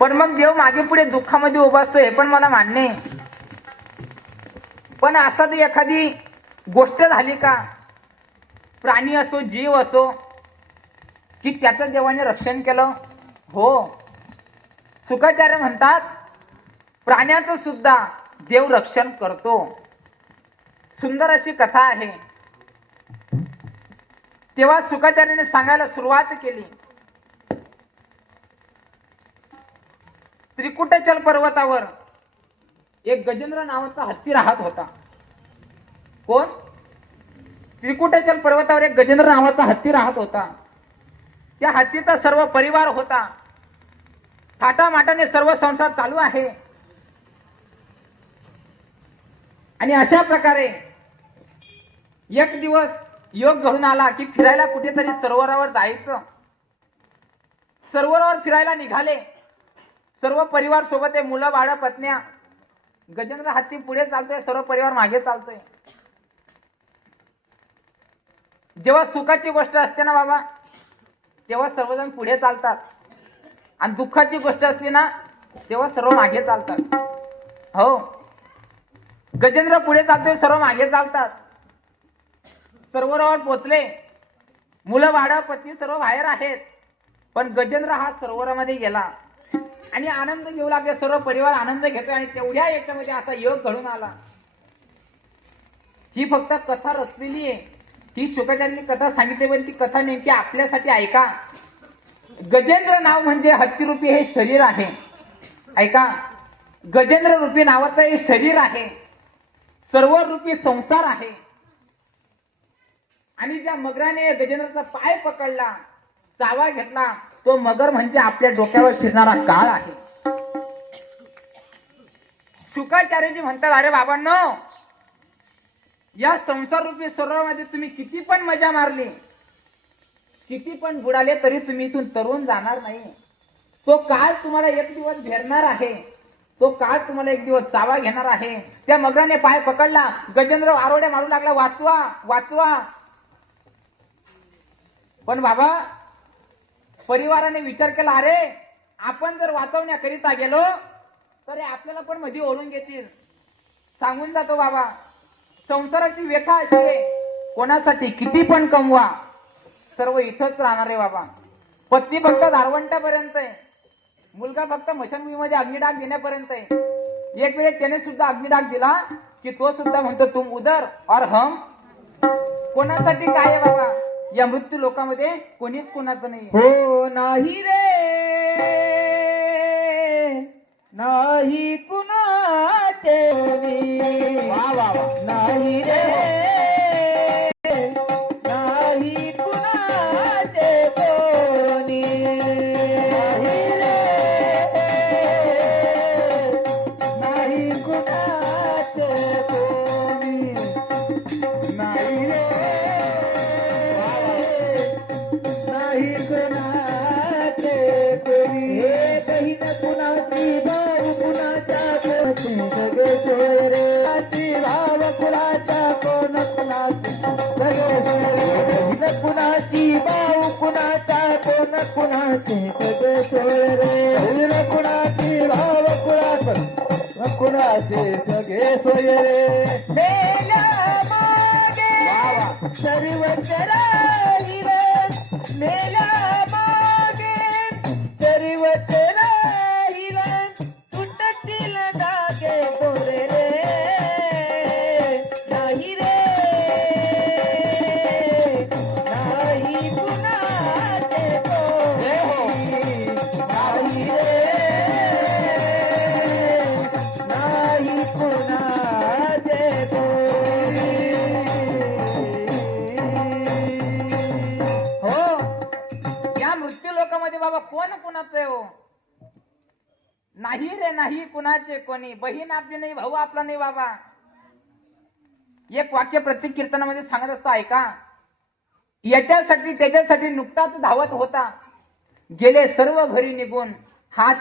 पण मग देव मागे पुढे दुःखामध्ये उभा असतो हे पण मला मान्य आहे. पण असं एखादी गोष्ट झाली का, प्राणी असो जीव असो, की त्याचं देवाने रक्षण केलं? हो. शुकाचार्य म्हणतात प्राण्याचं सुद्धा देव रक्षण करतो. सुंदर अशी कथा आहे. तेव्हा शुकाचार्याने सांगायला सुरुवात केली. त्रिकुटचल पर्वतावर एक गजेंद्र नावाचा हत्ती राहत होता. कोण? त्रिकुटचल पर्वतावर एक गजेंद्र नावाचा हत्ती राहत होता. त्या हत्तीचा सर्व परिवार होता. थाटामाटाने सर्व संसार चालू आहे. आणि अशा प्रकारे एक दिवस योग घडून आला की फिरायला कुठेतरी सरोवरावर जायचं. सरोवरावर फिरायला निघाले. सर्व परिवार सोबत आहे, मुलं बाळ पत्न्या. गजेंद्र हत्ती पुढे चालतोय, सर्व परिवार मागे चालतोय. जेव्हा सुखाची गोष्ट असते ना बाबा, तेव्हा सर्वजण पुढे चालतात. आणि दुःखाची गोष्ट असली ना, तेव्हा सर्व मागे चालतात. हो, गजेंद्र पुढे चालतोय, सर्व मागे चालतात. सरोवरावर पोचले. मुलं बाळ पत्नी सर्व बाहेर आहेत. पण गजेंद्र हा सरोवरामध्ये गेला आणि आनंद घेऊ लागले. सर्व परिवार आनंद घेतोय आणि तेवढ्या याच्यामध्ये असा योग घडून आला. ही फक्त कथा रचलेली आहे. ही शुकाचार्यांनी कथा सांगितली, पण ती कथा नेमकी आपल्यासाठी ऐका. गजेंद्र नाव म्हणजे हत्तीरूपी हे शरीर आहे. ऐका, गजेंद्र रूपी नावाचं हे शरीर आहे. सर्व रूपी संसार आहे. आणि ज्या मगराने गजेंद्राचा पाय पकडला, चावा घेतला, तो मगर म्हणजे आपल्या डोक्यावर शिरणारा काळ आहे. शुकाचार्यजी म्हणतात, अरे बाबांनो, या संसार रूपी सरोवरामध्ये तुम्ही किती पण मजा मारली, किती पण बुडाले, तरी तुम्ही इथून तरुण जाणार नाही. तो काळ तुम्हाला एक दिवस घेरणार आहे. तो काळ तुम्हाला एक दिवस चावा घेणार आहे. त्या मगराने पाय पकडला. गजेंद्र आरोड्या मारू लागला, वाचवा वाचवा. पण बाबा, परिवाराने विचार केला, अरे आपण जर वाचवण्याकरिता गेलो तर आपल्याला पण मध्ये ओढून घेतील. सांगून जातो बाबा, संसाराची व्यथा अशी आहे, कोणासाठी किती पण कमवा, सर्व इथंच राहणार आहे बाबा. पत्नी फक्त धारवंटापर्यंत आहे. मुलगा फक्त मशनभूमीमध्ये अग्निडाग देण्यापर्यंत आहे. एक वेळेस त्याने सुद्धा अग्निडाग दिला की तो सुद्धा म्हणतो तुम उधर और हम. कोणासाठी काय आहे बाबा? या मृत्यू लोकांमध्ये कोणीच कोणाचं नाही. हो नाही रे, नाही कुणाचे वा वा वा. नाही रे, नाही कुणाचे कोणी. नाही रे, नाही कुणाचे कोणी. नाही रे, नाही कुणाचे कोणी. हे बहीण कुणाची, भाऊ कुणाचा, सगळे सोय रे. भाव कुणाचा, कोण कुणाचे, सगळे सोय रे. बहीण कुणाची, भाऊ कुणाचा, कोण कुणाचे, सगळे सोय रे. बहीण कुणाची, भाव कुणाचा, कुणाचे, सगळे सोय रे. मेल्या मागे सर्वच राहिलं, मेल्या मागे सर्वच राहिलं, तुटतील धागे गोरे रे. नाही रे, नाही कुणाचे कोणी. नाही रे, नाही कुणाचे कोणी. हो, या मृत्यू लोकांमध्ये बाबा कोण कुणाचं आहे? हो, नाही रे, नाही कुणाचे कोणी. बहीण आपली नाही, भाऊ आपला नाही बाबा. एक वाक्य प्रत्येक कीर्तनामध्ये सांगत असतं, ऐका. याच्यासाठी त्याच्यासाठी नुकताच धावत होता, गेले सर्व घरी निघून, हा